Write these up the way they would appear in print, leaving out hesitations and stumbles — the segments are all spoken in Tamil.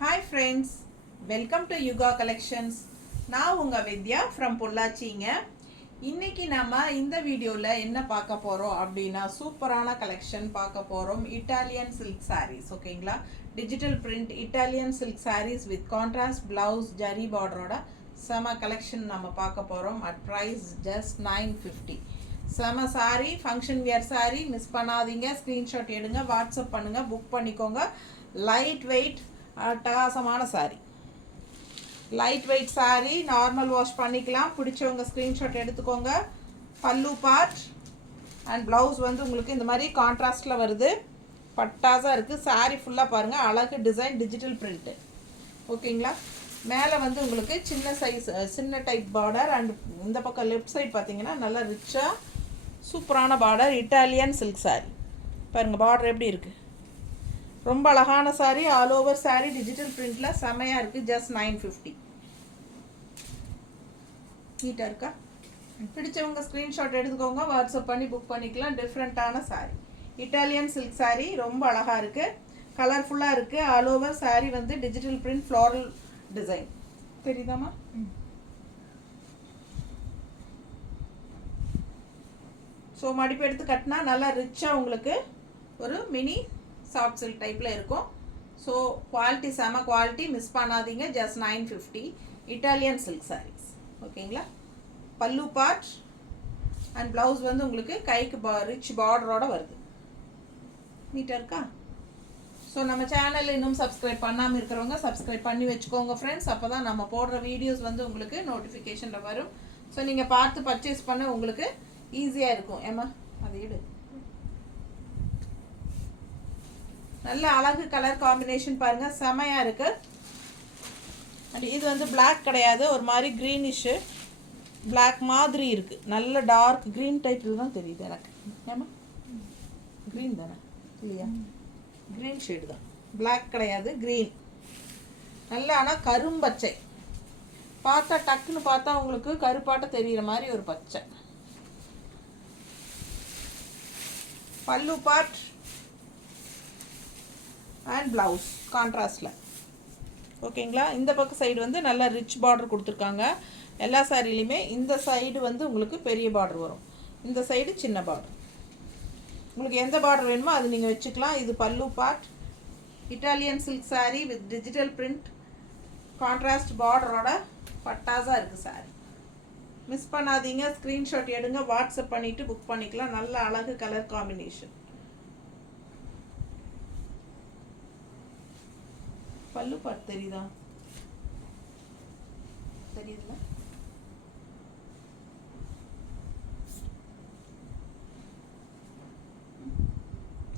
Hi friends, welcome to Yuga Collections. நான் உங்க வித்யா from பொள்ளாச்சிங்க. இன்னைக்கு நாம இந்த வீடியோல என்ன பார்க்க போறோம் அப்படின்னா சூப்பரான கலெக்ஷன் பார்க்க போறோம். இட்டாலியன் சில்க் sarees ஓகேங்களா? Digital print Italian silk sarees with contrast blouse zari பார்டரோட செம கலெக்ஷன் நம்ம பார்க்க போறோம். at price just 950. செம sorry function wear sorry miss பண்ணாதீங்க. ஸ்க்ரீன்ஷாட் எடுங்க, வாட்ஸ்அப் பண்ணுங்க, புக் பண்ணிக்கோங்க. லைட் வெயிட் அட்டகாசமான sorry, light weight sorry, normal wash பண்ணிக்கலாம். பிடிச்சவங்க ஸ்க்ரீன்ஷாட் எடுத்துக்கோங்க. பல்லு பார்ட் அண்ட் ப்ளவுஸ் வந்து உங்களுக்கு இந்த மாதிரி கான்ட்ராஸ்டில் வருது, பட்டாஸாக இருக்குது. சாரி ஃபுல்லாக பாருங்கள், அழகு டிசைன், டிஜிட்டல் பிரிண்ட்டு ஓகேங்களா. மேலே வந்து உங்களுக்கு சின்ன சைஸ் சின்ன டைப் பார்டர் அண்ட் இந்த பக்கம் லெஃப்ட் சைட் பார்த்தீங்கன்னா நல்லா ரிச்சாக சூப்பரான பார்டர். இட்டாலியன் சில்க் சாரி பாருங்கள், பார்டர் எப்படி இருக்குது, ரொம்ப அழகான sari. All over sari digital பிரிண்டில் செமையாக இருக்குது. ஜஸ்ட் 950. நீட்டாக இருக்கா? பிடிச்சவங்க ஸ்க்ரீன்ஷாட் எடுத்துக்கோங்க, வாட்ஸ்அப் பண்ணி புக் பண்ணிக்கலாம். டிஃப்ரெண்ட்டான சாரி, இட்டாலியன் சில்க் சாரி, ரொம்ப அழகாக இருக்குது, கலர்ஃபுல்லாக இருக்குது. ஆல் ஓவர் சாரி வந்து டிஜிட்டல் பிரிண்ட் ஃப்ளாரல் டிசைன் தெரியுதாமா? ஸோ மடிப்பு எடுத்து கட்டினா நல்லா ரிச்சாக உங்களுக்கு ஒரு மினி சாஃப்ட் சில்க் டைப்பில் இருக்கும். ஸோ குவாலிட்டி செம குவாலிட்டி, மிஸ் பண்ணாதீங்க. ஜஸ்ட் 950 இட்டாலியன் சில்க் சாரீஸ் ஓகேங்களா. பல்லு பார்ட் அண்ட் ப்ளவுஸ் வந்து உங்களுக்கு கைக்கு ரிச் பார்டரோட வருது. நீட்டாக இருக்கா? ஸோ நம்ம சேனல் இன்னும் சப்ஸ்கிரைப் பண்ணாமல் இருக்கிறவங்க சப்ஸ்கிரைப் பண்ணி வச்சுக்கோங்க ஃப்ரெண்ட்ஸ். அப்போ தான் நம்ம போடுற வீடியோஸ் வந்து உங்களுக்கு நோட்டிஃபிகேஷனில் வரும். ஸோ நீங்கள் பார்த்து பர்ச்சேஸ் பண்ண உங்களுக்கு ஈஸியாக இருக்கும். ஏமா அதை எடு. நல்ல அழகு கலர் காம்பினேஷன் பாருங்கள், செமையாக இருக்குது. அண்ட் இது வந்து பிளாக் கிடையாது, ஒரு மாதிரி க்ரீனிஷு பிளாக் மாதிரி இருக்குது. நல்ல டார்க் க்ரீன் டைப்பில் தான் தெரியுது எனக்கு. ஏமா க்ரீன் தானே இல்லையா? க்ரீன் ஷேடு தான், பிளாக் கிடையாது, க்ரீன். நல்ல ஆனால் கரும்பச்சை, பார்த்தா டக்குன்னு பார்த்தா உங்களுக்கு கருப்பாட்ட தெரிகிற மாதிரி ஒரு பச்சை. பல்லு பார்ட் அண்ட் ப்ளவுஸ் கான்ட்ராஸ்டில் ஓகேங்களா. இந்த பக்கம் சைடு வந்து நல்லா ரிச் பார்டர் கொடுத்துருக்காங்க. எல்லா சாரிலையுமே இந்த சைடு வந்து உங்களுக்கு பெரிய பார்டர் வரும், இந்த சைடு சின்ன பார்டர். உங்களுக்கு எந்த பார்டர் வேணுமோ அது நீங்கள் வச்சுக்கலாம். இது பல்லு part, Italian silk sari with digital print contrast பார்டரோட பட்டாஸாக இருக்குது சாரி. மிஸ் பண்ணாதீங்க, ஸ்க்ரீன்ஷாட் எடுங்க, வாட்ஸ்அப் பண்ணிவிட்டு புக் பண்ணிக்கலாம். நல்ல அழகு கலர் காம்பினேஷன். பல்லு பார்ட் தெரியுதா? தெரியுதுல?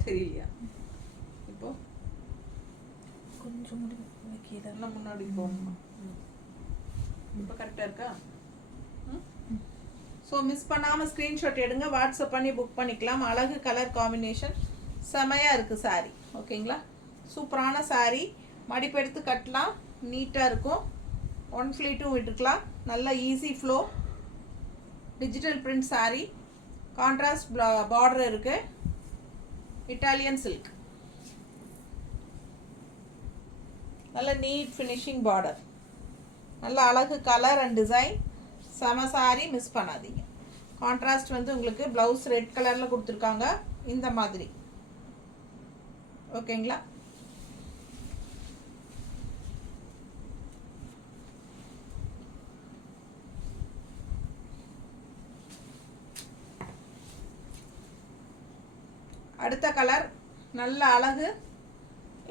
தெரியலையா? இப்போ கொஞ்சம் இதெல்லாம் முன்னாடி போகணுமா? இப்போ கரெக்டாக இருக்கா? ஸோ மிஸ் பண்ணாமல் ஸ்க்ரீன்ஷாட் எடுங்க, வாட்ஸ்அப் பண்ணி புக் பண்ணிக்கலாம். அழகு கலர் காம்பினேஷன், செமையாக இருக்குது சாரி ஓகேங்களா. சூப்பரான சாரி, மடிப்பு எடுத்து கட்டலாம், நீட்டாக இருக்கும். ஒன் ஃப்ளீட்டும் விட்டுருக்கலாம். நல்ல easy flow, digital print sorry, contrast border இருக்குது, இட்டாலியன் சில்க், நல்ல நீட் ஃபினிஷிங் பார்டர், நல்ல அழகு கலர் அண்ட் டிசைன், செம சாரி, மிஸ் பண்ணாதீங்க. கான்ட்ராஸ்ட் வந்து உங்களுக்கு ப்ளவுஸ் ரெட் கலரில் கொடுத்துருக்காங்க இந்த மாதிரி ஓகேங்களா. அடுத்த கலர் நல்ல அழகு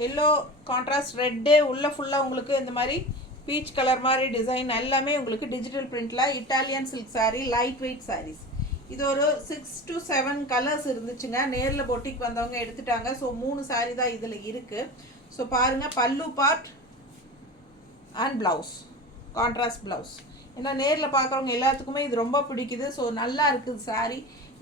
எல்லோ கான்ட்ராஸ்ட் ரெட்டு, உள்ள ஃபுல்லாக உங்களுக்கு இந்த மாதிரி பீச் கலர் மாதிரி டிசைன், எல்லாமே உங்களுக்கு டிஜிட்டல் பிரிண்டில் Italian silk sari, light weight saris. இது ஒரு 6 to 7 கலர்ஸ் இருந்துச்சுங்க. நேரில் பொட்டிக்கு வந்தவங்க எடுத்துட்டாங்க. ஸோ 3 சாரீ தான் இதில் இருக்குது. ஸோ பாருங்கள், பல்லு part and blouse contrast blouse. ஏன்னா நேரில் பார்க்குறவங்க எல்லாத்துக்குமே இது ரொம்ப பிடிக்குது. ஸோ நல்லா இருக்குது sari,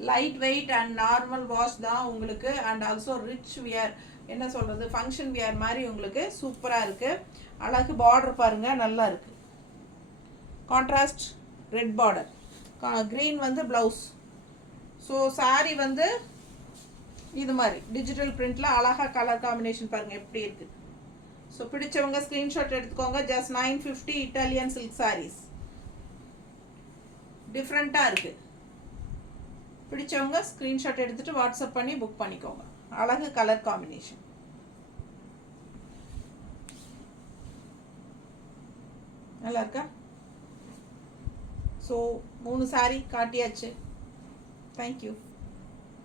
light wait and normal wash தான் உங்களுக்கு. அண்ட் ஆல்சோ ரிச் வியர், என்ன சொல்கிறது, ஃபங்க்ஷன் வியர் மாதிரி உங்களுக்கு சூப்பராக இருக்குது. அழகு பார்டர் பாருங்கள், நல்லா இருக்குது. கான்ட்ராஸ்ட் ரெட் பார்டர், க்ரீன் வந்து ப்ளவுஸ். ஸோ சாரீ வந்து இது மாதிரி டிஜிட்டல் பிரிண்ட்டில் அழகாக கலர் காம்பினேஷன் பாருங்கள் எப்படி இருக்குது. ஸோ பிடிச்சவங்க ஸ்க்ரீன்ஷாட் எடுத்துக்கோங்க. Just 950 Italian silk saris. டிஃப்ரெண்ட்டாக இருக்குது. பிடிச்சவங்க ஸ்க்ரீன்ஷாட் எடுத்துகிட்டு வாட்ஸ்அப் பண்ணி புக் பண்ணிக்கோங்க. அழகு கலர் காம்பினேஷன். நல்லா இருக்கா? ஸோ 3 சாரீ காட்டியாச்சு. தேங்க்யூ.